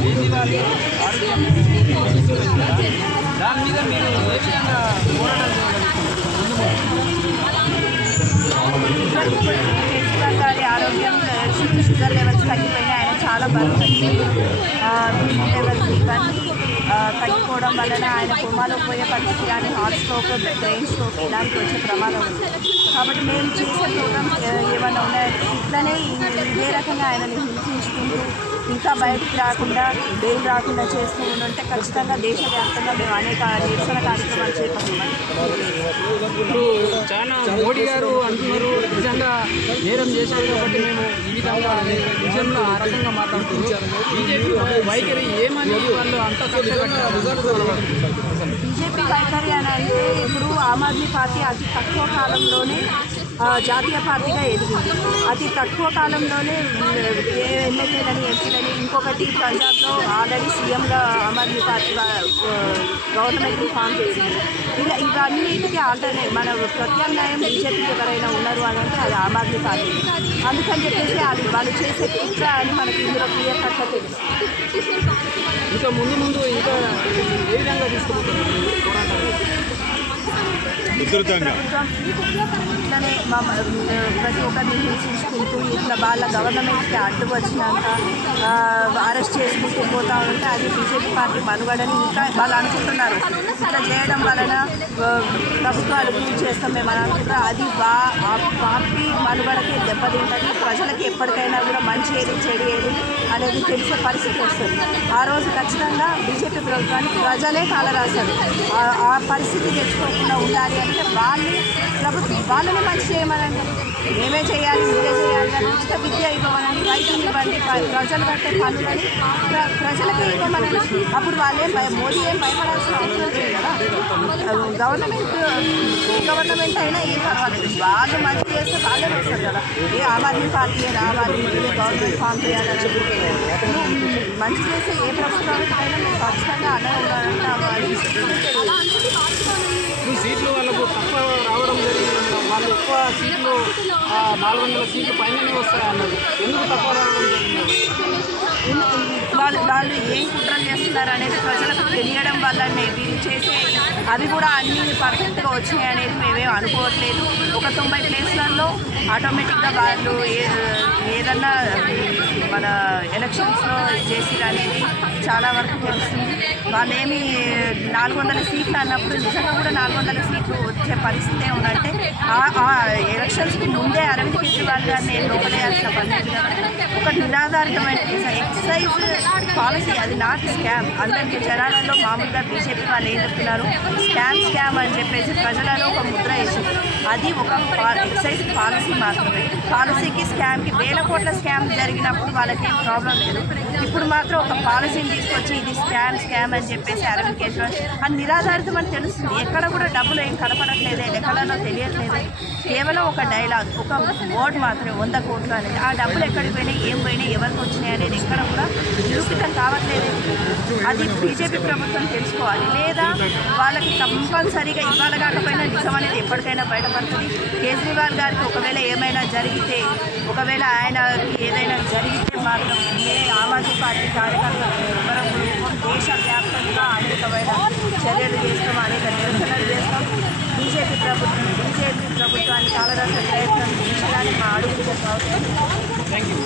కేజ్రీవాల్ ఆరోగ్యం దాని మీద మీరు ఏ విధంగా పోరాటం కేజ్రీవాల్ గారి ఆరోగ్యం షుగర్ లెవెల్స్ తగ్గిపోయినాయి. ఆయన చాలా బరువు తగ్గింది. బీపీ లెవెల్స్ ఇవన్నీ తగ్గిపోవడం వలన ఆయన కోమాలో పోయే పరిస్థితి కానీ హార్ట్ స్ట్రోక్, బ్రెయిన్ స్ట్రోక్ ఇలాంటి వచ్చే ప్రమాదం ఉంది. కాబట్టి మేము చేసే ప్రోగ్రామ్స్ ఏమైనా ఉన్నాయంటే ఇట్లనే ఇదే రకంగా ఆయనని హింసించుకుంటూ ఇంకా బయటికి రాకుండా బెయిల్ రాకుండా చేస్తూ ఉంటే ఖచ్చితంగా దేశవ్యాప్తంగా మేము అనేక నిరసన కార్యక్రమాలు చేపడుతున్నాం. ఇప్పుడు చాలా మోడీ గారు అంటున్నారు నిజంగా నేరం చేశారు కాబట్టి మేము ఈ విధంగా నిజంలో ఆ రకంగా మాట్లాడుతున్నారు. బీజేపీ వైఖరి ఏమని వాళ్ళు అంత బీజేపీ వైఖరి అని అంటే ఇప్పుడు ఆమ్ ఆద్మీ పార్టీ అతి తక్కువ కాలంలోనే జాతీయ పార్టీగా ఎదిగింది. అతి తక్కువ కాలంలోనే ఎమ్మెల్యేలని ఎంపీలని ఇంకొకటి పంజాబ్లో ఆల్రెడీ సీఎంగా ఆమ్ ఆద్మీ పార్టీ గవర్నమెంట్ని ఫామ్ చేసింది. ఇవన్నిటికీ ఆల్టర్నేట్ మన ప్రత్యామ్నాయం బీజేపీకి ఎవరైనా ఉన్నారు అని అంటే అది ఆమ్ ఆద్మీ పార్టీ. అందుకని చెప్పేసి అది వాళ్ళు చేసే కుట్ర అని మనకి ఇందులో క్లియర్ కట్గా తెలుసు. ఇంకా ముందు ఇంకా ఏ విధంగా తీసుకుపోతున్నారు ప్రభుత్వం ఇట్లనే ప్రతి ఒక్కరిని హింసించుకుంటూ ఇట్లా వాళ్ళ గవర్నమెంట్కి అడ్డు వచ్చినాక అరెస్ట్ చేసుకుంటూ పోతా ఉంటే అది బీజేపీ పార్టీ మనుగడని ఇంకా వాళ్ళు అనుకుంటున్నారు. ఇట్లా చేయడం వలన ప్రభుత్వాలు గురించి చేస్తాం మేము అని అనుకుంటారు. అది పార్టీ మనుగడకి దెబ్బతింటుంది. ప్రజలకి ఎప్పటికైనా కూడా మంచి ఏది చెడు ఏది అనేది తెలిసే పరిస్థితి వస్తుంది. ఆ రోజు ఖచ్చితంగా బీజేపీ ప్రభుత్వానికి ప్రజలే కాలరాశారు. ఆ పరిస్థితి తెచ్చుకోకుండా ఉండాలి అంటే వాళ్ళని మంచి చేయమనండి. మేమే చేయాలి, మీరే చేయాలి అని ఉచిత విద్య ఇవ్వమనండి, రైతులు ఇవ్వండి, ప్రజలు కట్టే పనులని ప్రజలకే ఇవ్వమనండి. అప్పుడు వాళ్ళే మోదీ ఏం భయపడాల్సిన అవసరం లేదు కదా. గవర్నమెంట్ అయినా ఏం పర్వాలేదు. వాళ్ళు మంచి చేస్తే వాళ్ళే వస్తారు కదా. ఏ ఆమ్ ఆద్మీ పార్టీ రావాలి, గవర్నమెంట్ ఫామ్ చేయాలని మంచి చేసే ఏ ప్రభుత్వానికి అయినా మేము ఖచ్చితంగా అండగా ఉండాలంటే సీట్లు వాళ్ళకు తక్కువ రావడం జరిగింది. వాళ్ళు ఎక్కువ సీట్లు 400 సీట్లు పైననే వస్తాయన్నారు. ఎందుకు తక్కువ రావడం జరిగింది? వాళ్ళు ఏం కుట్రలు చేస్తున్నారు అనేది ప్రజలకు తెలియడం వల్లనే వీళ్ళు చేసే అవి కూడా అన్ని పర్ఫెక్ట్గా వచ్చినాయి అనేది మేమేం అనుకోవట్లేదు. ఒక 90 ప్లేస్లలో ఆటోమేటిక్గా వాళ్ళు ఏదన్నా మన ఎలక్షన్స్లో చేసిరు అనేది చాలా వరకు తెలుస్తుంది. వాళ్ళేమి 400 సీట్లు అన్నప్పుడు నిజంగా కూడా 400 సీట్లు వచ్చే పరిస్థితి ఏమంటే ఆ ఎలక్షన్స్కి ముందే అరవింద్ కేజ్రీవాల్ గారిని లోపలేయాల్సిన పరిస్థితి. ఒక నిరాధారితమైన ఎక్సైజ్ పాలసీ అది నాట్ స్కామ్. అందరికీ జనాలలో మామూలుగా బీజేపీ వాళ్ళు ఏం చెప్తున్నారు, స్కామ్ అని చెప్పేసి ప్రజలలో ఒక ముద్ర వేసింది. అది ఒక ఎక్సైజ్ పాలసీ మాత్రమే. పాలసీకి స్కామ్కి 1000 కోట్ల స్కామ్ జరిగినప్పుడు వాళ్ళకి ఏం ప్రాబ్లం లేదు. ఇప్పుడు మాత్రం ఒక పాలసీని తీసుకొచ్చి ఇది స్కామ్ అని చెప్పేసి అరవింద్ కేజ్రీవాల్ అది నిరాధారితం అని తెలుస్తుంది. ఎక్కడ కూడా డబ్బులు ఏం కనపడట్లేదే, లెక్కలలో తెలియట్లేదు. కేవలం ఒక డైలాగ్, ఒక వర్డ్ మాత్రమే 100 కోట్లు అనేది. ఆ డబ్బులు ఎక్కడికి పోయినాయి, ఏం పోయినాయి, ఎవరికి వచ్చినాయి అనేది ఎక్కడ కూడా నిరూపితం కావట్లేదు. అది బీజేపీ ప్రభుత్వం తెలుసుకోవాలి. లేదా వాళ్ళకి కంపల్సరీగా ఇవాళ కాకపోయినా నిజం అనేది ఎప్పటికైనా బయటపడుతుంది. కేజ్రీవాల్ గారికి ఒకవేళ ఏమైనా జరిగితే, ఒకవేళ ఆయనకి ఏదైనా జరిగితే మాత్రం ఆమ్ ఆద్మీ పార్టీ కార్యకర్తలు దేశవ్యాప్తంగా అనేకమైన చర్యలు చేస్తాం, అనేక నిరసనలు చేస్తాం. బీజేపీ ప్రభుత్వాన్ని కాలరాసే ప్రయత్నం చేయాలని మా అడుగులు. Thank you.